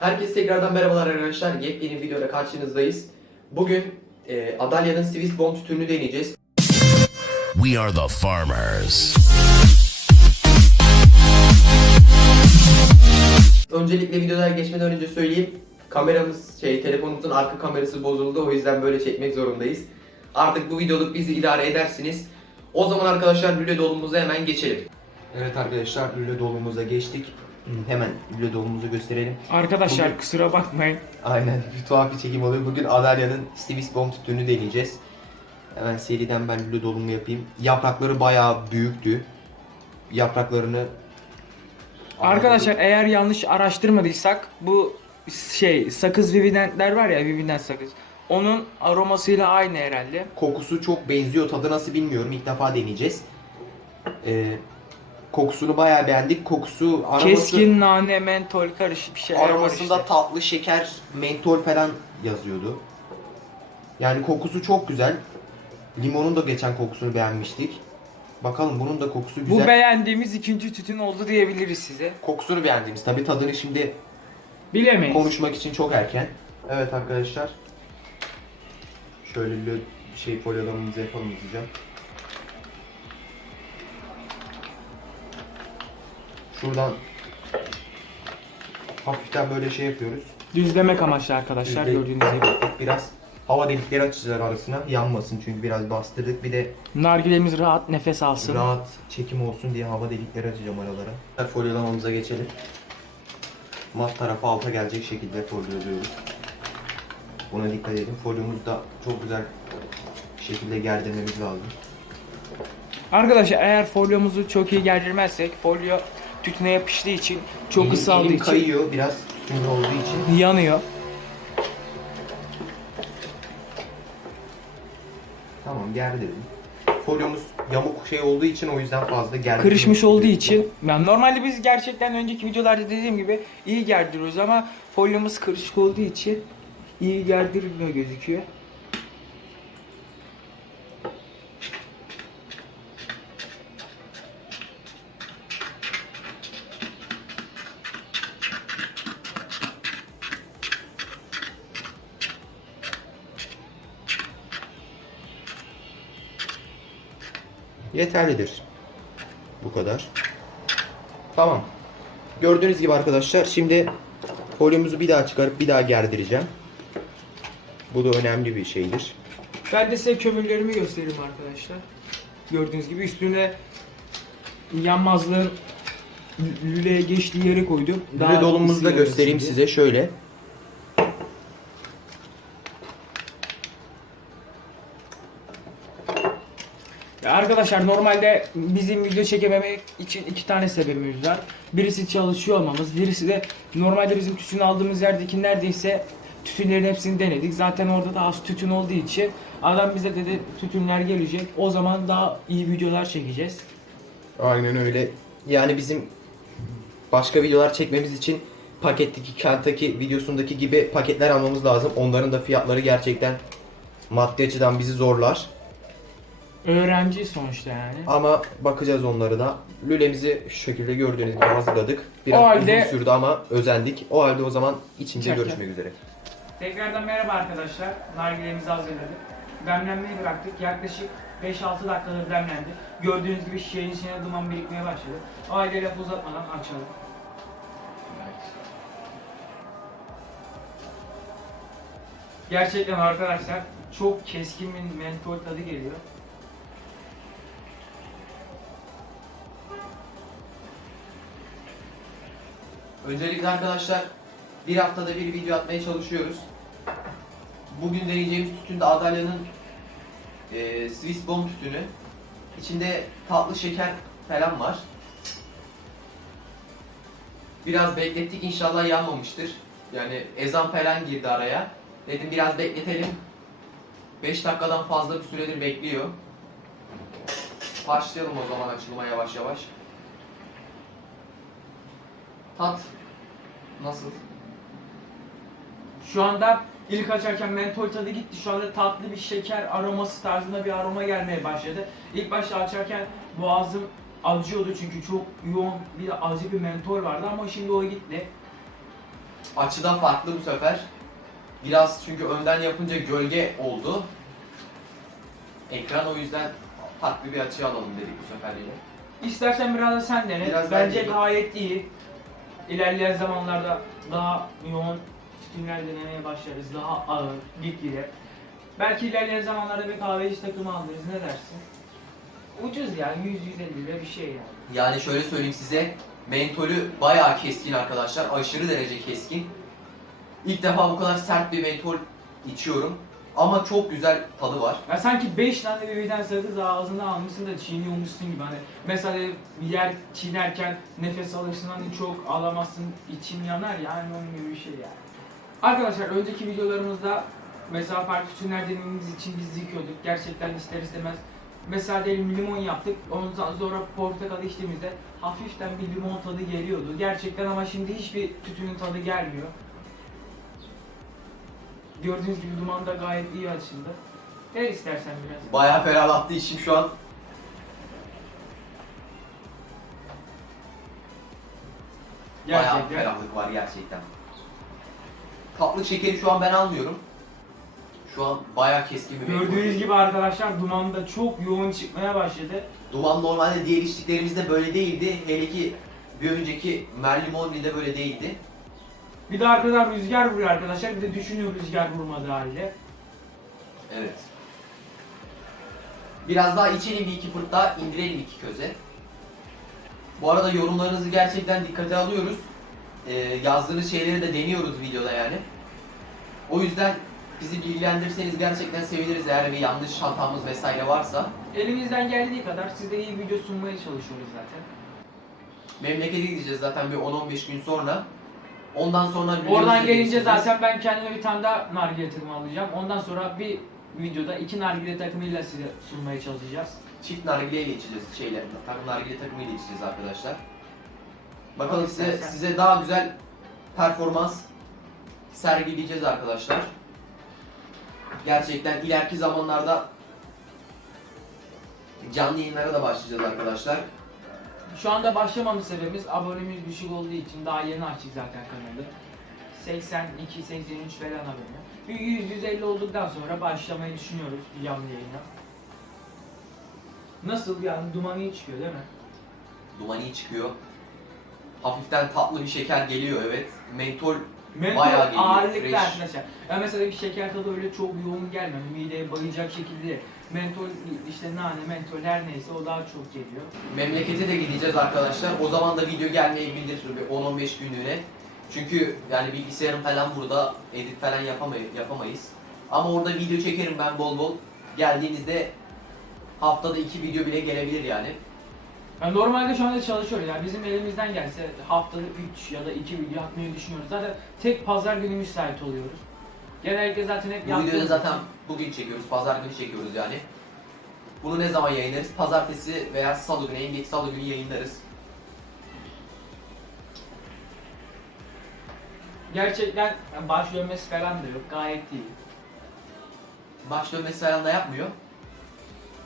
Herkese tekrardan merhabalar arkadaşlar. Yepyeni bir videoda karşınızdayız. Bugün e, Adalya'nın Swiss Bomb tütününü deneyeceğiz. We are the farmers. Öncelikle videolara geçmeden önce söyleyeyim. Kameramız, şey, telefonumuzun arka kamerası bozuldu. O yüzden böyle çekmek zorundayız. Artık bu videoluk bizi idare edersiniz. O zaman arkadaşlar lüle dolumuza hemen geçelim. Evet arkadaşlar lüle dolumuza geçtik. Hemen lüle dolumuzu gösterelim. Arkadaşlar Bugün- kusura bakmayın. Aynen bir tuhaf bir çekim oluyor. Bugün Adalya'nın Swiss Bomb tütününü deneyeceğiz. Hemen seriden ben lüle dolumu yapayım. Yaprakları bayağı büyüktü. Yapraklarını Arkadaşlar eğer yanlış araştırmadıysak bu şey sakız Vivident'ler var ya Vivident sakız. Onun aromasıyla aynı herhalde. kokusu çok benziyor. Tadı nasıl bilmiyorum. İlk defa deneyeceğiz. Ee, kokusunu bayağı beğendik. Kokusu aroması, Keskin nane, mentol karışık bir şeyler aromasında var işte. tatlı, şeker, mentol falan yazıyordu. Yani kokusu çok güzel. Limonun da geçen kokusunu beğenmiştik. Bakalım bunun da kokusu güzel. Bu beğendiğimiz ikinci tütün oldu diyebiliriz size. Kokusunu beğendiğimiz. Tabi tadını şimdi Bilemeyiz. konuşmak için çok erken. Evet arkadaşlar. Şöyle lö- şey folyolarımızı yapalım hızlıca. Şuradan hafiften böyle şey yapıyoruz. Düzlemek amaçlı arkadaşlar Düzle- gördüğünüz gibi. Biraz hava delikleri açacağız arasına. Yanmasın çünkü biraz bastırdık. Bir de Nargilemiz rahat nefes alsın. rahat çekim olsun diye hava delikleri açacağım aralara. Folyolamamıza geçelim. Mat tarafı alta gelecek şekilde folyoluyoruz. Buna dikkat edin. Folyomuzu da çok güzel şekilde gerdirmemiz lazım. Arkadaşlar eğer folyomuzu çok iyi gerdirmezsek folyo tütüne yapıştığı için çok ıslandığı elim için kayıyor biraz tümlü olduğu için. yanıyor. Tamam gerdirdim. Folyomuz yamuk şey olduğu için o yüzden fazla gerdirdim. Kırışmış olduğu için yani normalde biz gerçekten önceki videolarda dediğim gibi iyi gerdiriyoruz ama folyomuz kırışık olduğu için iyi gerdirilmiyor gözüküyor. Yeterlidir. Bu kadar. Tamam. Gördüğünüz gibi arkadaşlar şimdi folyomuzu bir daha çıkarıp bir daha gerdireceğim. Bu da önemli bir şeydir. Ben de size kömürlerimi göstereyim arkadaşlar. Gördüğünüz gibi üstüne yanmazlığın lü- lüleye geçtiği yere koydum. Lüle dolumuzu da göstereyim size şöyle. Arkadaşlar normalde bizim video çekememek için iki tane sebebimiz var. Birisi çalışıyor olmamız, birisi de normalde bizim tütün aldığımız yerdeki neredeyse tütünlerin hepsini denedik. Zaten orada da az tütün olduğu için adam bize dedi tütünler gelecek. O zaman daha iyi videolar çekeceğiz. Aynen öyle. Yani bizim başka videolar çekmemiz için paketteki Kentucky videosundaki gibi paketler almamız lazım. Onların da fiyatları gerçekten maddi açıdan bizi zorlar. Öğrenci sonuçta yani. Ama bakacağız onları da. Lülemizi şu şekilde gördüğünüz gibi hazırladık. Biraz O halde- uzun sürdü ama özendik. O halde o zaman içince Çak, görüşmek üzere. Tekrardan merhaba arkadaşlar. Nargilemizi hazırladık. Demlenmeyi bıraktık. Yaklaşık 5-6 dakikadır demlendi. Gördüğünüz gibi şişenin içine duman birikmeye başladı. O halde lafı uzatmadan açalım. Gerçekten arkadaşlar çok keskin bir mentol tadı geliyor. Öncelikle arkadaşlar bir haftada bir video atmaya çalışıyoruz. Bugün deneyeceğimiz tütün de Adalya'nın e, Swiss Bomb tütünü. İçinde tatlı şeker falan var. Biraz beklettik inşallah yanmamıştır. Yani ezan falan girdi araya. Dedim biraz bekletelim. 5 dakikadan fazla bir süredir bekliyor. Başlayalım o zaman açılma yavaş yavaş. Tat nasıl? Şu anda ilk açarken mentol tadı gitti. Şu anda tatlı bir şeker aroması tarzında bir aroma gelmeye başladı. İlk başta açarken boğazım acıyordu çünkü çok yoğun bir acı bir mentol vardı ama şimdi o gitti. Açıda farklı bu sefer. Biraz çünkü önden yapınca gölge oldu. Ekran o yüzden farklı bir açı alalım dedik bu sefer yine. İstersen biraz da sen dene. Biraz ben Bence gayet iyi. İlerleyen zamanlarda daha yoğun tütünler denemeye başlarız. Daha ağır, gitgide. Belki ilerleyen zamanlarda bir kahveci takımı alırız. Ne dersin? Ucuz yani 100-150 lira bir şey yani. Yani şöyle söyleyeyim size. Mentolü bayağı keskin arkadaşlar. Aşırı derece keskin. İlk defa bu kadar sert bir mentol içiyorum. Ama çok güzel tadı var. Ya sanki 5 tane bebiden sakız ağzına almışsın da çiğniyormuşsun gibi hani mesela yer çiğnerken nefes alırsın hani çok alamazsın için yanar yani onun gibi bir şey yani. Arkadaşlar önceki videolarımızda mesela farklı tütünler denememiz için biz yıkıyorduk. Gerçekten ister istemez mesela diyelim limon yaptık. Ondan sonra portakal içtiğimizde hafiften bir limon tadı geliyordu. Gerçekten ama şimdi hiçbir tütünün tadı gelmiyor. Gördüğünüz gibi duman da gayet iyi açıldı. Ver istersen biraz. Bayağı ferahlattı içim şu an. Bayağı Gerçekten. ferahlık var gerçekten. Tatlı şekeri şu an ben almıyorum. Şu an bayağı keskin bir. Gördüğünüz gibi arkadaşlar duman da çok yoğun çıkmaya başladı. Duman normalde diğer içtiklerimizde böyle değildi. Hele ki bir önceki Merlimonli'de böyle değildi. Bir de arkadan rüzgar vuruyor arkadaşlar. Bir de düşünüyor rüzgar vurmadığı halde. Evet. Biraz daha içelim bir iki fırt daha indirelim iki köze. Bu arada yorumlarınızı gerçekten dikkate alıyoruz. Ee, yazdığınız şeyleri de deniyoruz videoda yani. O yüzden bizi bilgilendirirseniz gerçekten seviniriz eğer bir yanlış hatamız vesaire varsa. Elimizden geldiği kadar size iyi video sunmaya çalışıyoruz zaten. Memlekete gideceğiz zaten bir 10-15 gün sonra. Ondan sonra Oradan gelince zaten ben kendime bir tane daha nargile takımı alacağım. Ondan sonra bir videoda iki nargile takımıyla size sunmaya çalışacağız. Çift nargile ile içeceğiz şeyle, takım nargile takımı ile içeceğiz arkadaşlar. Bakalım Hadi size istersen. size daha güzel performans sergileyeceğiz arkadaşlar. Gerçekten ileriki zamanlarda canlı yayınlara da başlayacağız arkadaşlar. Şu anda başlamamız sebebimiz abonemiz düşük olduğu için daha yeni açtık zaten kanalı. 82 83 falan abone. Bir 100 150 olduktan sonra başlamayı düşünüyoruz canlı yayına. Nasıl yani duman iyi çıkıyor değil mi? Duman iyi çıkıyor. Hafiften tatlı bir şeker geliyor evet. Mentol Mentol Bayağı geliyor, ağırlıklı fresh. arkadaşlar. Ya mesela bir şeker tadı öyle çok yoğun gelmiyor. Mideye bayacak şekilde değil. Mentol işte nane, mentol her neyse o daha çok geliyor. Memlekete de gideceğiz arkadaşlar. O zaman da video gelmeyebilir bir 10-15 günlüğüne. Çünkü yani bilgisayarım falan burada edit falan yapamayız, yapamayız. Ama orada video çekerim ben bol bol. Geldiğinizde haftada iki video bile gelebilir yani. Yani normalde şu anda çalışıyoruz. Yani bizim elimizden gelse haftada 3 ya da 2 video atmayı düşünüyoruz. Zaten tek pazar günü müsait oluyoruz. Genellikle zaten hep Bu videoyu yaptığımız zaten için- bugün çekiyoruz, pazar günü çekiyoruz yani. Bunu ne zaman yayınlarız? Pazartesi veya salı günü, en geç salı günü yayınlarız. Gerçekten yani baş dönmesi falan da yok. Gayet iyi. Baş dönmesi falan da yapmıyor.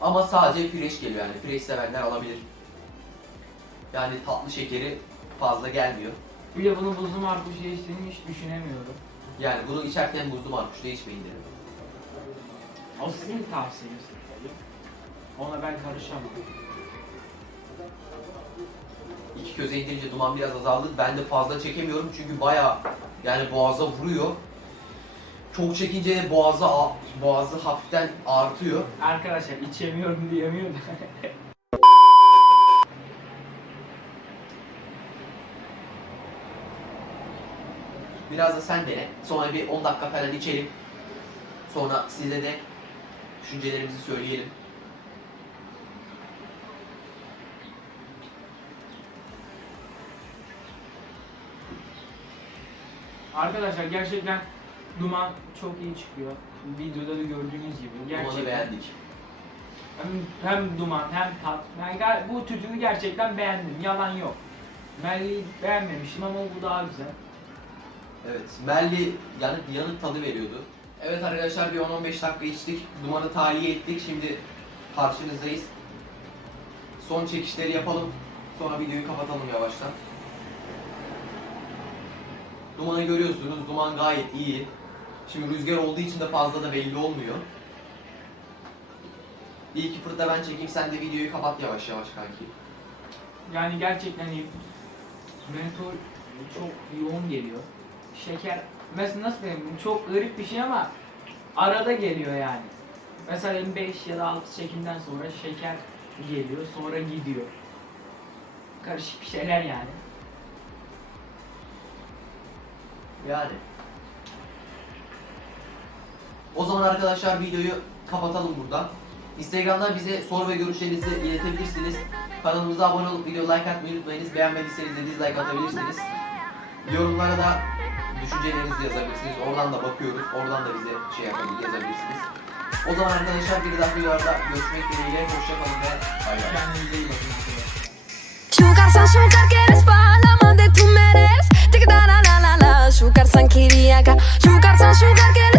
Ama sadece fresh geliyor yani. Fresh sevenler alabilir. Yani tatlı şekeri fazla gelmiyor. Bir de bunu buzlu marpuşla içtiğimi hiç düşünemiyorum. Yani bunu içerken buzlu marpuşla içmeyin derim. O sizin tavsiyeniz. Ona ben karışamam. İki köze indirince duman biraz azaldı. Ben de fazla çekemiyorum çünkü baya yani boğaza vuruyor. Çok çekince boğaza boğazı hafiften artıyor. Arkadaşlar içemiyorum diyemiyorum. Biraz da sen dene. Sonra bir 10 dakika falan içelim. Sonra size de düşüncelerimizi söyleyelim. Arkadaşlar gerçekten duman çok iyi çıkıyor. Videoda da gördüğünüz gibi. Gerçekten. Dumanı beğendik. Hem, hem duman hem tat. Ger- bu tütünü gerçekten beğendim. Yalan yok. Melli'yi beğenmemiştim ama bu daha güzel. Evet, Melli yanık, yanık tadı veriyordu. Evet arkadaşlar bir 10-15 dakika içtik. Dumanı tahliye ettik. Şimdi karşınızdayız. Son çekişleri yapalım. Sonra videoyu kapatalım yavaştan. Dumanı görüyorsunuz. Duman gayet iyi. Şimdi rüzgar olduğu için de fazla da belli olmuyor. İyi ki fırta ben çekeyim sen de videoyu kapat yavaş yavaş kanki. Yani gerçekten iyi. Mentol çok yoğun geliyor. Şeker mesela nasıl benim çok garip bir şey ama arada geliyor yani. Mesela 5 ya da 6 çekimden sonra şeker geliyor sonra gidiyor. Karışık bir şeyler yani. Yani. O zaman arkadaşlar videoyu kapatalım burada. Instagram'dan bize soru ve görüşlerinizi iletebilirsiniz. Kanalımıza abone olup video like atmayı unutmayınız. Beğenmediyseniz de dislike atabilirsiniz. Yorumlara da düşüncelerinizi yazabilirsiniz. Oradan da bakıyoruz. Oradan da bize şey yapabilir, yazabilirsiniz. O zaman arkadaşlar bir dahaki videolarda görüşmek dileğiyle. Hoşçakalın ve bay bay. Kendinize iyi bakın arkadaşlar. Sugar san sugar quieres pa' la amante tú me eres Tic da la la la la Sugar san kiriaka Sugar san sugar quieres